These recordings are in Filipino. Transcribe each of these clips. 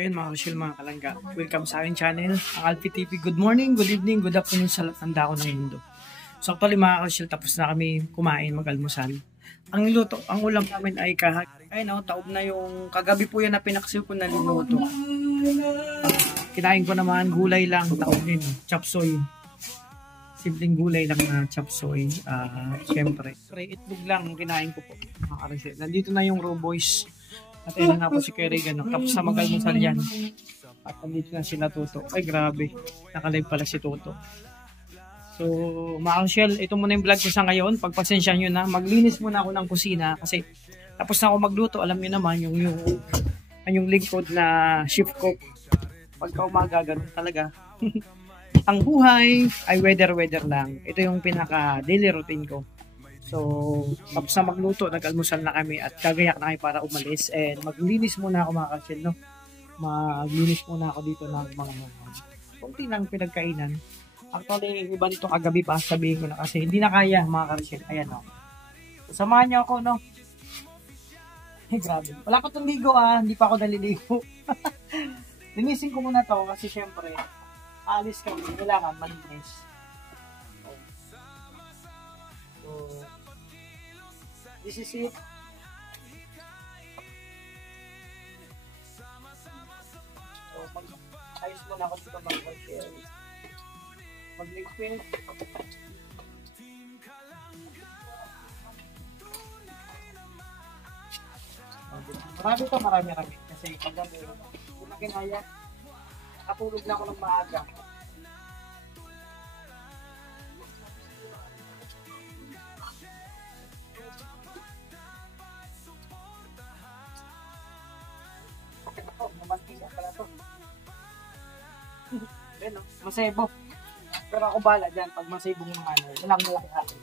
So yun mga Rochelle, mga kalangga, welcome sa aking channel, ang Alfie TV. Good morning, good evening, good afternoon sa tanda ko ng mundo. So actually mga Rochelle, tapos na kami kumain, mag-almusal. Ang niluto, ang ulam namin ay taob na yung kagabi po yan na pinaksiw ko na linuto. Kinain ko naman, gulay lang, taob din, chop suey. Simpleng gulay lang na chop suey. Siyempre, itlog lang ang kinain ko po mga Rochelle. Nandito na yung raw boys. At ayun na po si Kerrigan, tapos sa mag-almusal yan. At nandito na sila Toto. Ay grabe, nakalive pala si Toto. So mga Rochelle, ito muna yung vlog ko sa ngayon. Pagpasensya nyo na, maglinis muna ako ng kusina. Kasi tapos na ako magluto, alam nyo naman yung lingkod na shift cook. Pagka umaga, ganun talaga. Ang buhay ay weather lang. Ito yung pinaka daily routine ko. So, tapos na magluto, nag-almusal na kami at gagayak na kami para umalis. And maglinis muna ako mga Rochelle, no? Maglinis muna ako dito ng mga kunti ng pinagkainan. Actually, iba nito kagabi pa, sabihin ko na kasi hindi na kaya mga Rochelle. Ayan, no? So, samahan niyo ako, no? Grabe. Wala ko itong ligo, hindi pa ako naliligo. Linisin ko muna to kasi syempre, alis kami, kailangan malinis. So, this is it. So, ayos muna ako dito mag-share. Mag-liquid. Marami. Kasi paggabi, kung nakinaya, nakatulog na ako ng maaga. Mantika pala to. Ayan, masebo. Pero ako bala dyan pag masebong ng ano. Walang malaki akin.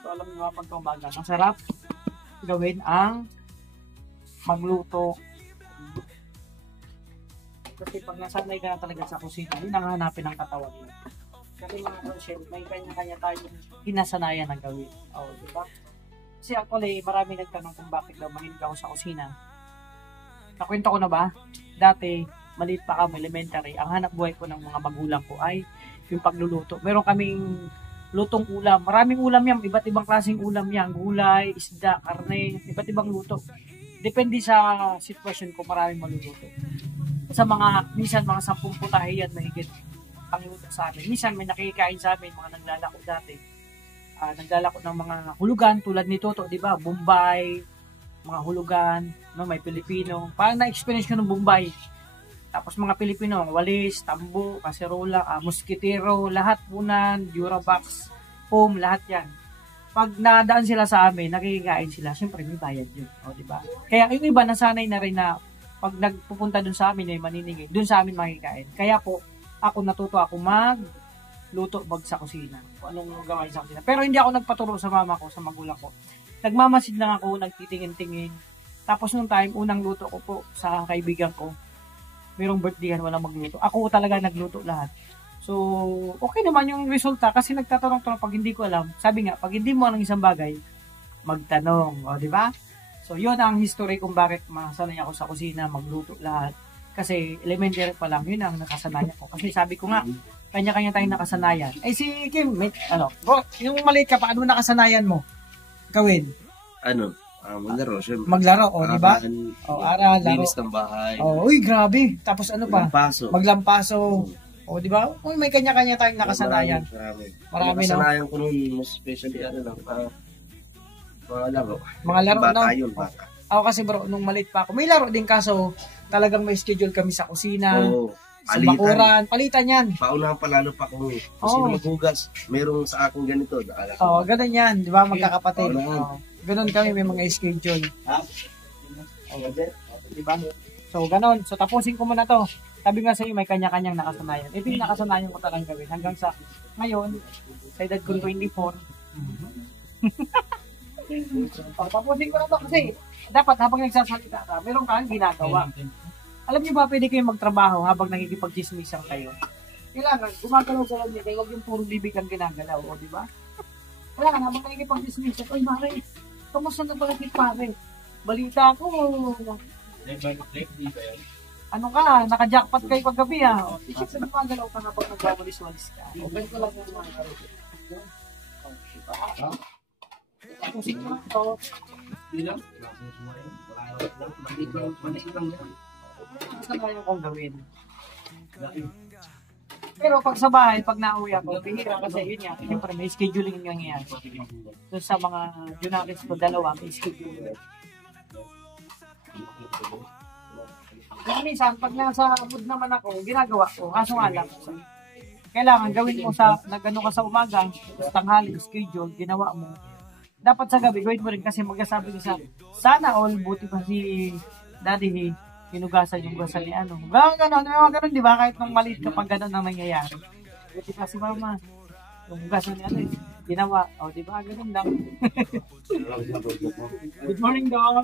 So alam niyo ba pagka umaga, ang sarap gawin ang magluto. Kasi pag nasanay ka na talaga sa kusina, yun ang hanapin ng katawan mo. Kasi mga Rochelle, may kanya-kanya tayong hinasanayan na gawin. O, diba? Kasi actually, marami nagtanong kung bakit daw mahilig ako sa kusina. Nakwento ko na ba? Dati, maliit pa kami, elementary, ang hanap buhay ko ng mga magulang ko ay yung pagluluto. Meron kaming lutong ulam. Maraming ulam yan. Iba't ibang klaseng ulam yan. Gulay, isda, karne, iba't ibang luto. Depende sa sitwasyon ko, maraming maluluto. Sa minsan mga 10 putahe yan mahigit ang luto sa amin. Minsan may nakikain sa amin, mga naglalako dati. Naglalako ng mga hulugan tulad ni Toto, di ba? Bombay, mga hulugan, no? May Pilipino. Parang na-experience ko ng Bombay. Tapos mga Pilipino, walis, tambo, kaserola, muskitero, lahat punan, Durabox, foam, lahat yan. Pag nadaan sila sa amin, nakikikain sila, syempre may bayad yun. O, di ba? Kaya yung iba nasanay na rin na pag nagpupunta dun sa amin ay maniningin, dun sa amin makikain. Kaya po, ako natuto ako magluto sa kusina. Kung anong gawain sa kusina. Pero hindi ako nagpaturo sa mama ko, sa magulang ko. Nagmamasid lang ako, nagtitingin-tingin. Tapos nung time, unang luto ko po sa kaibigan ko. Merong birthdayhan, walang magluto. Ako talaga nagluto lahat. So, okay naman yung resulta kasi nagtatanong-tanong pag hindi ko alam. Sabi nga, pag hindi mo alam isang bagay, magtanong. O, di ba? So, yun ang history kung bakit masanay ako sa kusina, magluto lahat. Kasi elementary pa lang, yun ang nakasanayan ko. Kasi sabi ko nga, kanya-kanya tayong nakasanayan. Eh si Kim, bro, yung maliit ka pa, ano nakasanayan mo? Gawin? Maglaro, syempre. Maglaro, di ba? Aral, laro. Linis ng bahay. Uy, grabe. Tapos ano pa? Maglampaso. Di ba? Uy, may kanya-kanya tayong nakasanayan. Marami na. Nakasanayan ko nun, most especially, mga laro. Mga laro, bata yun, bata. Ako kasi bro, nung maliit pa ako, may laro din kaso talagang may schedule kami sa kusina, sa bakuran, palitan yan. Paunahan palalo pa kung sino maghugas, merong sa akin ganito. Ganun yan, di ba, magkakapatid. Ganun kami, may mga schedule. Di ba? So, ganun. So, tapusin ko muna to. Sabi nga sa iyo, may kanya-kanyang nakasanayan. Ito yung nakasanayan ko talagang gawin. Hanggang sa ngayon, sa edad ko 24, tapusin ko na to kasi dapat habang nagsasalita ka, meron kang ginagawa. Alam niyo ba, pwede kayong magtrabaho habang nakikipag-chismisan kayo. Kailangan, gumagalaw-galaw niya kayo, huwag yung puro bibig ang ginagalaw, o, di ba? Kailangan, habang nakikipag-chismisan, oy, Mare, kamusta na pala pare? Balita ko, ano ka, naka-jackpot kayo paggabi ha. Siyempre gumagalaw ka habang nagwawalis-walis ka. Okay ko lang yung mga karito. Tapos ito lang ito. Kasalayan kong gawin. Pero pag sa bahay, pag nauwi ako, bihira kasi yun yan. Siyempre may scheduling yung nangyayari. So sa mga junakis ko, dalawa, may scheduling. Kaya minsan, pag nasa mood naman ako, ginagawa ko. Kaso nga lang, kailangan gawin mo sa, nagano ka sa umaga, tanghali, schedule, ginawa mo. Dapat sa gabi, gawin mo rin kasi magkasabi ko sana all, buti pa si Daddy, hinugasan yung gasa ni ano. Ganon, di ba? Kahit nung maliit kapag ganon ang nangyayari. Buti pa si Mama, yung gasa ni ano, ginawa. O, di ba? Ganon lang. Good morning, Dong.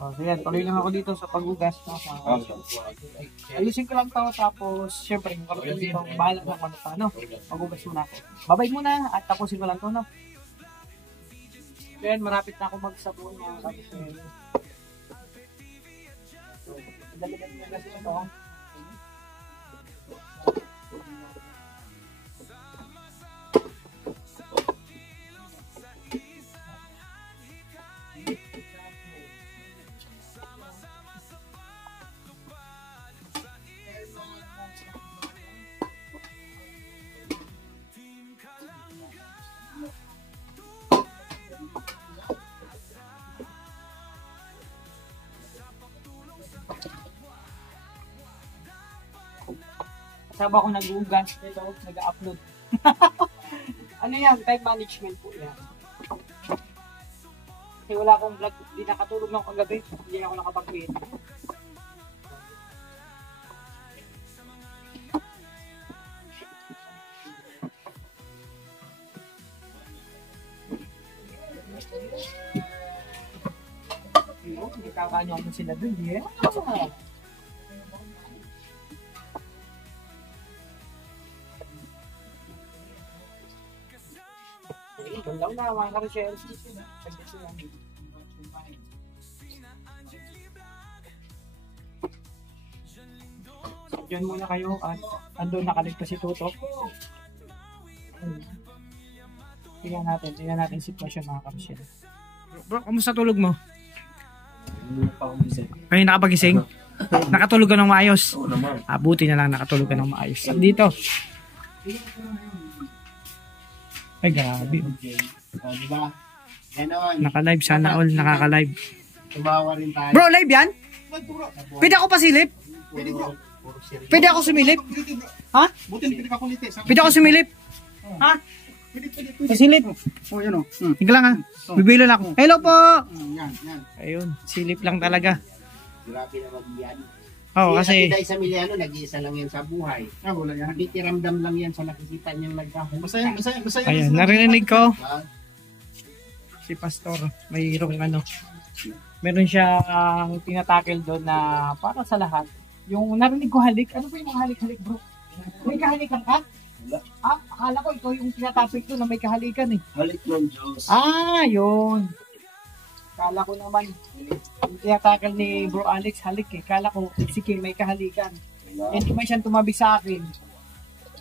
So yan, tuloy lang ako dito sa paghugas. Ayusin ko lang to, tapos syempre yung kapatid dito, bahala lang ano pa, no? Paghugas muna ako. Babay muna at tapusin ko lang to, no? Yan, marapit na ako magsabon mga kapatid. So, dali-dali na kasi ito. Kasama ako nag-uugas, ito, nag-upload. Ano yan? Time management po yan. Kasi wala akong vlog, di nakatulog ng kagabi, hindi ako nakapag-create. Hindi kakanyo ako sila dun, yeah? Ganda na mga ka-Rochelle. Diyan muna kayo at andun nakaligtas si Tutok. Tingnan natin sitwasyon mga ka-Rochelle. Bro, kamusta tulog mo? Ay, nakapagising? Nakatulog ka ng maayos? Buti na lang nakatulog ka ng maayos. Dito. Ay, grabe. Diba? Naka-live, sana all nakaka-live. Tumawa rin tayo. Bro, live yan? Pwede ako pasilip? Pwede ako sumilip? Ha? Pwede ako sumilip? Ha? Pasilip? Oh, yun o. Higa lang ha. Bibilo lang ako. Hello po! Yan. Ayun, silip lang talaga. Grabe naman yan. Oo, kasi... Dahil sa Miliano, nag-iisa lang yan sa buhay. Wala yan. Hindi tiramdam lang yan sa nakikita niyang nagkahong. Masaya. Ayun, narinig ko. Si Pastor, mayroong ano. Meron siya tinatakil doon na para sa lahat. Yung narinig ko halik. Ano ba yung mga halik-halik bro? May kahalikan ka? Wala. Akala ko ito yung tinatapik doon na may kahalikan eh. Halik ng Diyos. Yun. Kala ko naman, yung tinatakal ni Bro Alex, halik eh. Kala ko, si Kim may kahalikan. Hindi man siyang tumabi sa akin.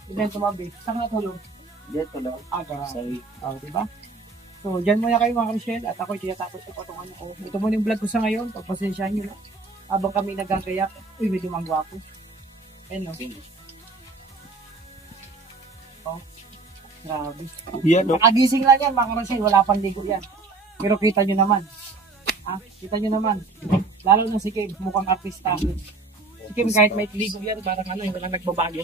Hindi man tumabi. Saan ka natulog? Dito lang. Sorry. Diba? So, dyan muna kayo mga Rochelle at ako tinatapos ko patungan ako. Ito muna yung vlog ko sa ngayon. Pagpasensyahan nyo na. Habang kami nagagayak, medyo mangwapo. Ayun no. Grabe. Yan o. Nakagising lang yan mga Rochelle, wala pang ligo yan. Pero kita nyo naman. Kita nyo naman. Lalo na si Kim, mukhang artista. Si Kim kahit may ligo yan, parang walang nagbabago.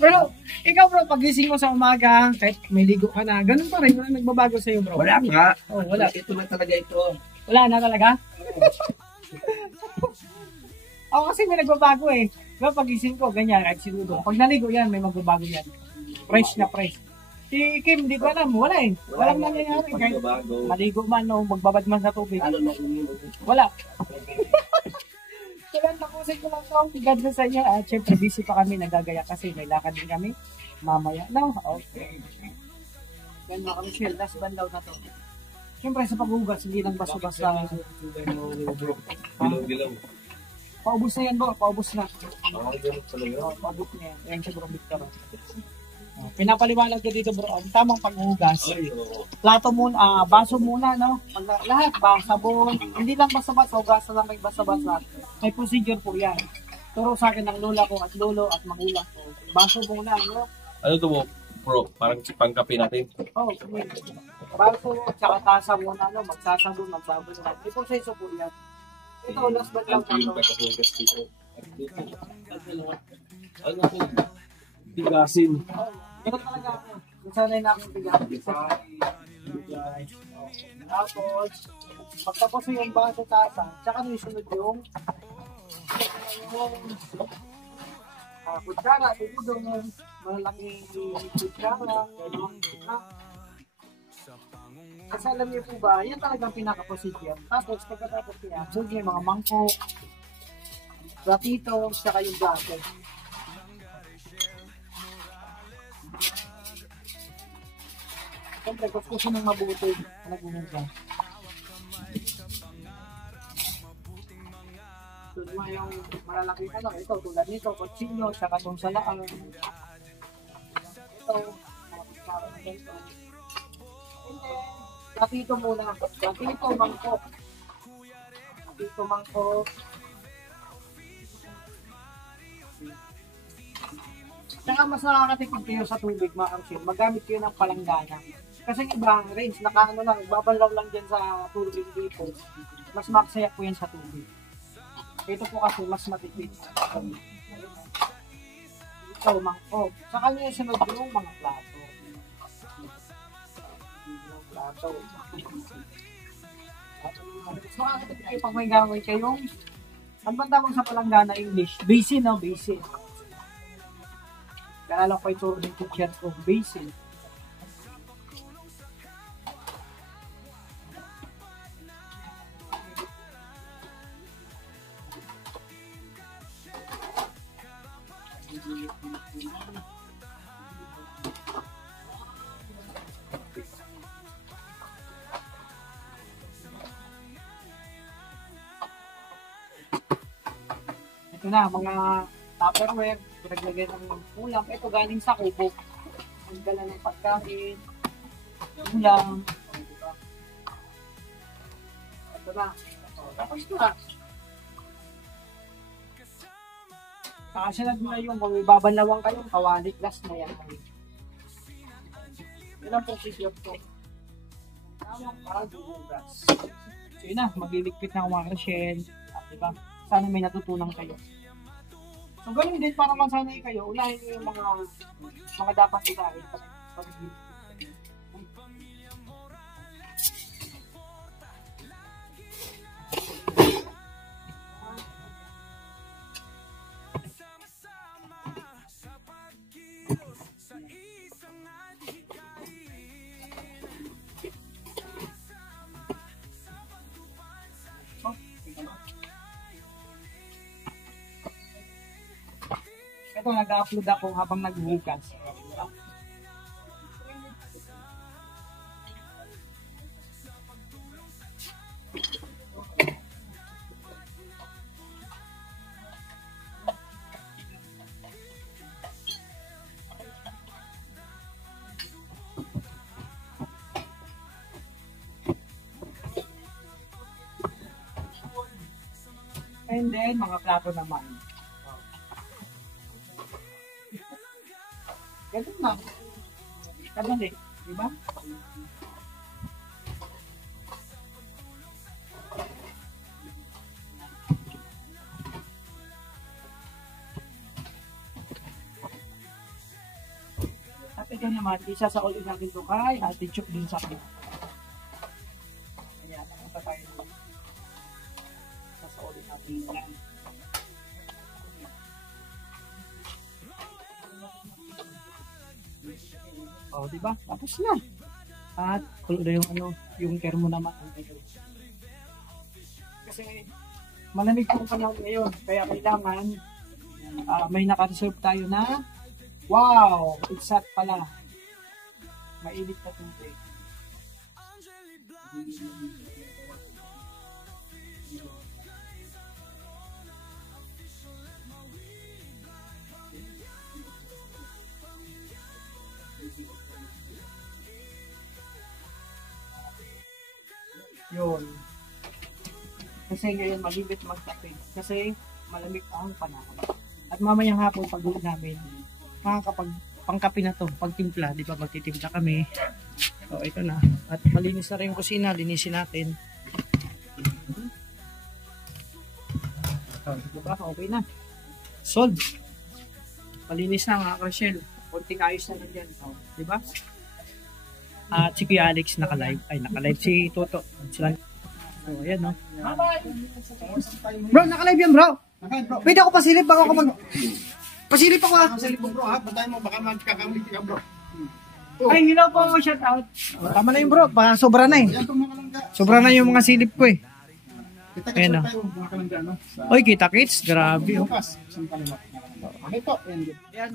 Pero, ikaw bro, pagising mo sa umaga, kahit may ligo ka na, ganun pa rin, walang nagbabago sa'yo bro. Wala nga. Wala. Ito na talaga ito. Wala na talaga? Ako kasi may nagbabago eh. Diba, pagising ko, ganyan, kahit sinudo. Pag naligo yan, may magbabago yan. Fresh na fresh. Si Kim, di ko alam, wala eh. Walang nangyayari. Kahit maligo man o magbabad man sa tubig. Wala. Kailan tapusin ko lang ito. God bless sa inyo. At syempre, busy pa kami, nagagaya kasi may lakad din kami. Mamaya. No? Okay. Yan mga kamisyel, last bandaw na to. Syempre, sa paghugas, hindi lang basta-basta. Bilaw-bilaw. Paubos na yan bro, paubos na. Paubos na yan. Ayan siya bro, Victor. Pinapaliwanag ko dito bro, ang tamang paghugas. Plato muna, baso muna, no? Lahat, sabon, hindi lang basa-basa, hugasan lang may basa-basa. May procedure po yan. Turo sa akin ng lola ko at lolo at magulang ko. Baso muna, no? Ano to bro? Parang pangkape natin. Oh, baso, tsaka tasa muna, no? Magsasabon, magsabon. May proseso po yan. Ito, last but lang Yung ito. pagkahugas dito. Ano po? Tigasin. Ganun talaga ako. Sanay na akong bigahin. Tapos, pagtapos mo yung baso tasa, tsaka nung isunod yung kutsara, tulog, malaking kutsara, gano'n. Kasi alam niyo po ba, yan talagang pinaka-procedure. Tapos, pagkatapos niya, sunod yung mga mangkok, platito, tsaka yung gato. Siyempre, kuskusin ng mabuti na nagmumungka. Tulad mo yung malalaking ano, ito, tulad nito, kutsilyo, tsaka itong salaan. Ito, mga kutsara na ganito. And then, platito muna. Platito, mangkok. Platito, mangkok. Tsaka mas nakakatipid kayo sa tubig, mga kamsil. Magamit kayo ng palanggana. Kasi yung ibang range, nakaano lang, babanlaw lang dyan sa tubig dito. Mas maksaya po yan sa tubig. Ito po kasi mas matipid. Ito, mangkok. Sa kanya yung sunod yung mga plato. Plato. Mas makakatipid kayo pag may gawin kayong, ano ba tawag sa palanggana English? Basin, no? Basin. Kaya lang pa ituro ng teacher of basin. Ito na, mga Tupperware, pinaglagay ng ulam. Ito galing sa kubo. Ang dala ng pagkain, ulam. Diba? Ito na. Tapos na. Nakasunod na yung kung ibabanlawan kayong kawali, last na yan. Yun ang procedure ko. Tamang paghugas. So yun na, magliligpit na mga Rachel. Diba? Sana may natutunan kayo. So ganun din para masanay kayo, unahin nyo yung mga dapat unahin. Ito, nag-upload ako habang naghuhugas. And then, mga plato naman. Ganun lang. Kadali. Diba? At ito naman, isa sa ulit natin ito kay Ate Chuk din sa akin. Ayan, nakita tayo dito. Isa sa ulit natin ito. O, di ba? Tapos na. At kulo na yung yung termo naman. Kasi malamig po panahon ngayon. Kaya kailangan may naka-reserve tayo na wow! It's hot pala. Mainit na tubig. Yun. Kasi ngayon malimit magkape. Kasi malamig ang panahon. At mamayang hapon pag uwi namin, makakapag pangkape na to, pagtimpla, di ba magtitimpla kami. So ito na. At malinis na rin yung kusina, linisin natin. So, di ba? Okay na. Solved. Malinis na mga Rachel. Konting ayos na lang dyan. So, di ba? At si Kuya Alex naka-live. Ay, naka-live si Toto. Sila. So, ayan, no? Bro, naka-live yan, bro. Pwede ako pasilip. Baka ako mag... Pasilip ako, ha? Pasilip mo bro ha, batay mo baka magkakamit ka bro. Ay, hello po, shout out. Tama na yun, bro. Baka sobra na eh. Yan tumakalangga. Sobra na yung mga silip ko eh. Kita Ayan, ka tayo tumakalangga no. Oy, kita kits. Grabe, oh. Bukas, isang kalimat. Ito, Ayan.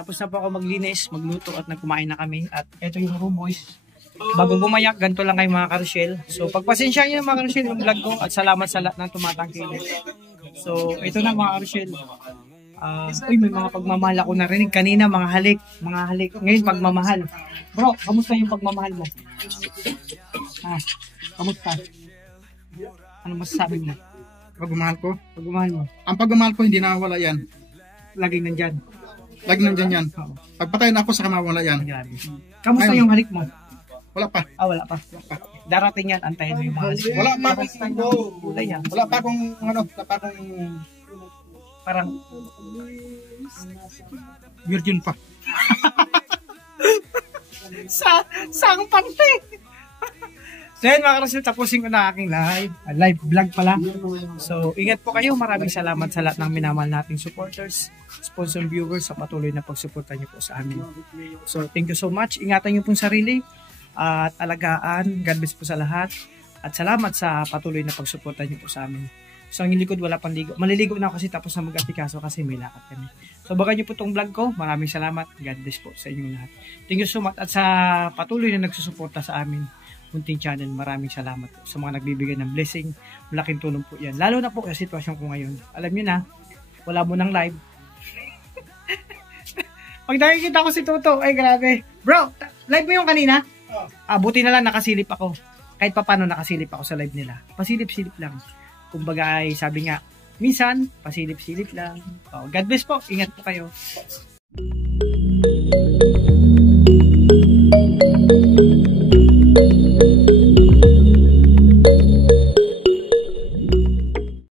Tapos na po ako maglinis, magluto at nagkumain na kami. At ito yung room boys. Bago gumayak, ganito lang kayo mga Karushel. So pagpasensya nyo mga Karushel yung vlog ko at salamat sa lahat ng tumatangkilik. So ito na mga Karushel. Uy, may mga pagmamahal ako narinig kanina, mga halik. Ngayon pagmamahal. Bro, kamusta yung pagmamahal mo? Kamusta? Ano masasabi mo? pagmamahal ko. Pagmamahal mo? Ang pagmamahal ko hindi nawawala yan. Laging nandyan. Lagi nandyan yan. Pagpatayin ako sa kamawala yan. Grabe. Kamusta yung halik mo? Wala pa. Wala pa. Darating yan, antayin mo yung mga halik. Wala pa akong Kulay yan. wala pa akong Parang virgin pa. Saang parte? So yun mga Karushel, tapusin ko na aking live vlog pala. So ingat po kayo, maraming salamat sa lahat ng minamahal nating supporters, sponsor viewers sa patuloy na pagsuporta niyo po sa amin. So thank you so much, ingatan niyo pong sarili at alagaan, God bless po sa lahat at salamat sa patuloy na pagsuporta niyo po sa amin. So ang likod wala pang ligo, maliligo na ako kasi tapos na mag-atikaso kasi may lakad kami. So baka niyo po itong vlog ko, maraming salamat, God bless po sa inyong lahat. Thank you so much at sa patuloy na nagsusuporta sa amin Munting Channel, maraming salamat po sa mga nagbibigay ng blessing. Malaking tulong po yan. Lalo na po sa sitwasyon ko ngayon. Alam nyo na, wala mo ng live. Pag nakikita ko si Toto, ay grabe. Bro, live mo yung kanina? Buti na lang nakasilip ako. Kahit pa paano nakasilip ako sa live nila. Pasilip-silip lang. Kumbaga ay sabi nga, minsan, pasilip-silip lang. God bless po. Ingat po kayo.